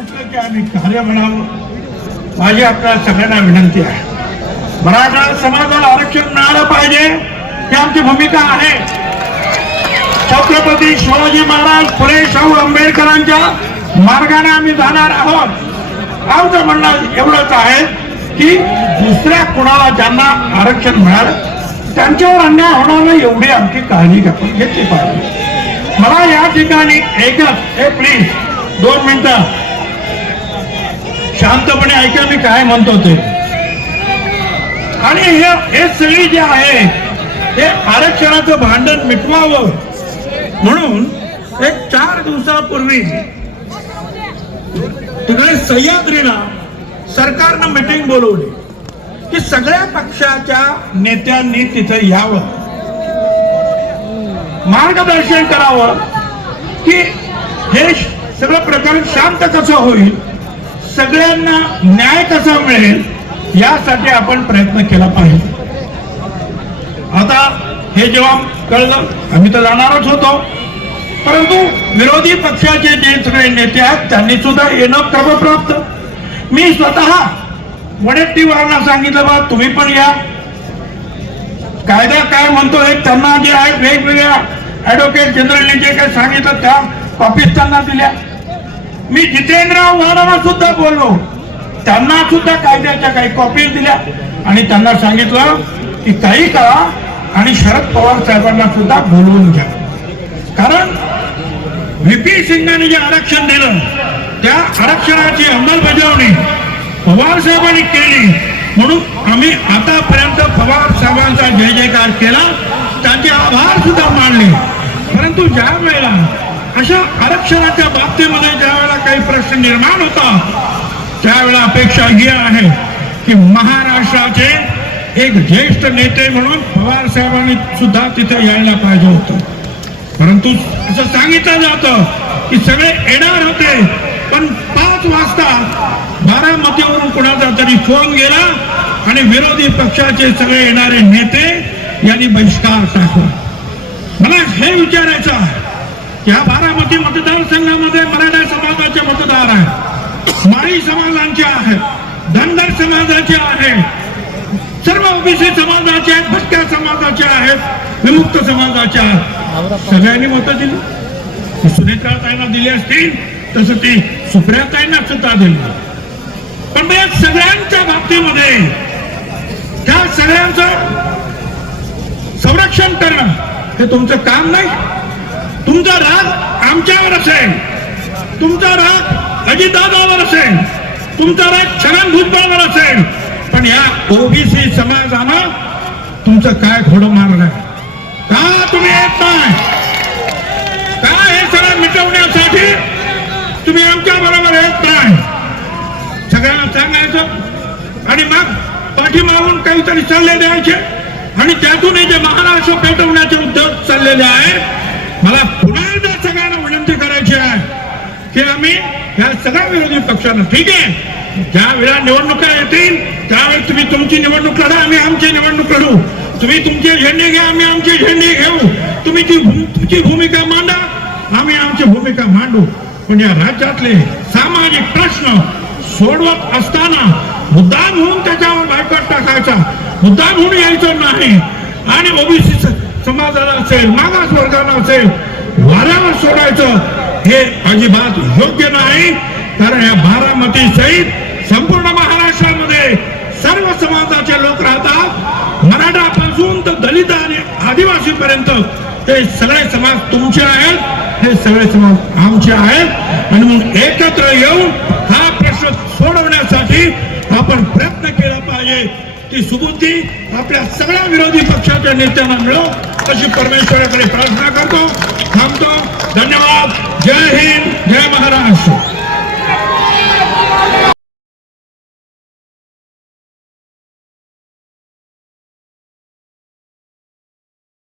म्हटलं की आम्ही कार्य म्हणावं. माझी आपल्या सगळ्यांना विनंती आहे. मराठा समाजाला आरक्षण मिळालं पाहिजे ही आमची भूमिका आहे. छत्रपती शिवाजी महाराज फुले शाहू आंबेडकरांच्या मार्गाने आम्ही जाणार आहोत. आमचं म्हणणं एवढंच आहे की दुसऱ्या कुणाला ज्यांना आरक्षण मिळालं त्यांच्यावर अन्याय होणार नाही एवढी आमची काळजी आपण घेतली पाहिजे. मला या ठिकाणी एकच हे प्लीज दोन मिनिटं. शांतपणे ऐका मी काय म्हणतो ते. आणि हे हे सगळी जे आहे हे आरक्षणाचं भांडण मिटवावं म्हणून एक चार दिवसापूर्वी तिकडे सह्याद्रीला सरकारनं मिटिंग बोलवली. की सगळ्या पक्षाच्या नेत्यांनी तिथे यावं. मार्गदर्शन करावं. की हे सगळं प्रकरण शांत कसं होईल? सगळ्यांना न्याय कसा मिळेल यासाठी आपण प्रयत्न केला पाहिजे. आता हे जेव्हा कळलं आम्ही तर जाणारच होतो. परंतु विरोधी पक्षाचे जे सगळे नेते आहेत त्यांनी सुद्धा येणं क्रमप्राप्त. मी स्वतः वडेट्टीवारांना सांगितलं बा तुम्ही पण या. कायदा काय म्हणतो हे त्यांना जे आहे वेगवेगळ्या ॲडव्होकेट जनरलने जे काही सांगितलं त्या पाकिस्तानला दिल्या. मी जितेंद्रराव वारांना सुद्धा बोललो. त्यांना सुद्धा कायद्याच्या काही कॉपीज दिल्या. आणि त्यांना सांगितलं की काही करा आणि शरद पवार साहेबांना सुद्धा बोलवून घ्या. कारण व्ही सिंगाने जे आरक्षण दिलं त्या आरक्षणाची अंमलबजावणी पवार साहेबांनी केली. म्हणून आम्ही आतापर्यंत पवार साहेबांचा जय जयकार केला. त्यांचे आभार सुद्धा मानले. परंतु ज्या वेळेला अशा आरक्षणाच्या बाबतीमध्ये ज्या काही प्रश्न निर्माण होता त्यावेळेला अपेक्षा ही आहे की महाराष्ट्राचे एक ज्येष्ठ नेते म्हणून पवार साहेबांनी सुद्धा तिथे यायला पाहिजे होतं. परंतु असं सांगितलं जातं की सगळे येणार होते पण पाच वाजता बारामतीवरून कुणाचा तरी फोन गेला आणि विरोधी पक्षाचे सगळे येणारे नेते यांनी बहिष्कार टाकला. मला हे विचारायचं आहे या बारामती मतदारसंघामध्ये मराठा समाजाचे मतदार आहेत. माळी समाजांचे आहेत. धनगर समाजाचे आहेत. सर्व ओबीसी समाजाचे आहेत भटक्या समाजाचे आहेत विमुक्त समाजाचे आहेत. सगळ्यांनी मतं दिली. सुनेत्राताईंना दिली असतील तसं ती सुप्रियाताईंना सुद्धा दिली. पण या सगळ्यांच्या बाबतीमध्ये त्या सगळ्यांचं संरक्षण करणं हे तुमचं काम नाही. तुमचा राग आमच्यावर असेल. तुमचा राग अजितदादावर असेल. तुमचा राग छगन भुजबळवर असेल. पण या ओबीसी समाजानं तुमचं काय घोडं मारलंय का तुम्ही येत नाही? का हे सगळं मिटवण्यासाठी तुम्ही आमच्या बरोबर येत नाही? सगळ्यांना सांगायचं. आणि मग पाठीमागून काहीतरी सल्ले द्यायचे. आणि त्यातूनही जे महाराष्ट्र पेटवण्याचे उद्योग चाललेले आहेत मला पुन्हा एकदा सगळ्यांना विनंती करायची आहे की आम्ही या सगळ्या विरोधी पक्षांना ठीक आहे? ज्या वेळा निवडणुका येतील त्यावेळेस तुम्ही तुमची निवडणूक लढा आम्ही आमची निवडणूक लढू. तुम्ही तुमचे झेंडे घ्या आम्ही आमचे झेंडे घेऊ. तुम्ही ती तुमची भूमिका मांडा आम्ही आमची भूमिका मांडू. पण या राज्यातले सामाजिक प्रश्न सोडवत असताना मुद्दाम होऊन त्याच्यावर बायकॉट टाकायचा. मुद्दाम होऊन यायचं नाही. आणि ओबीसी समाजाला असेल मागास वर्गाला असेल वाऱ्यावर सोडायचं हे अजिबात योग्य नाही. कारण या बारामती सहित संपूर्ण महाराष्ट्रामध्ये सर्व समाजाचे लोक राहतात. मराठापासून तर दलित आणि आदिवासी पर्यंत हे सगळे समाज तुमचे आहेत हे सगळे समाज आमचे आहेत. आणि मग एकत्र येऊन हा प्रश्न सोडवण्यासाठी आपण प्रयत्न केला पाहिजे. ती सुबुद्धी आपल्या सगळ्या विरोधी पक्षाच्या नेत्यांना मिळो. अशी परमेश्वराकडे प्रार्थना करतो. थांबतो. धन्यवाद. जय हिंद. जय महाराष्ट्र.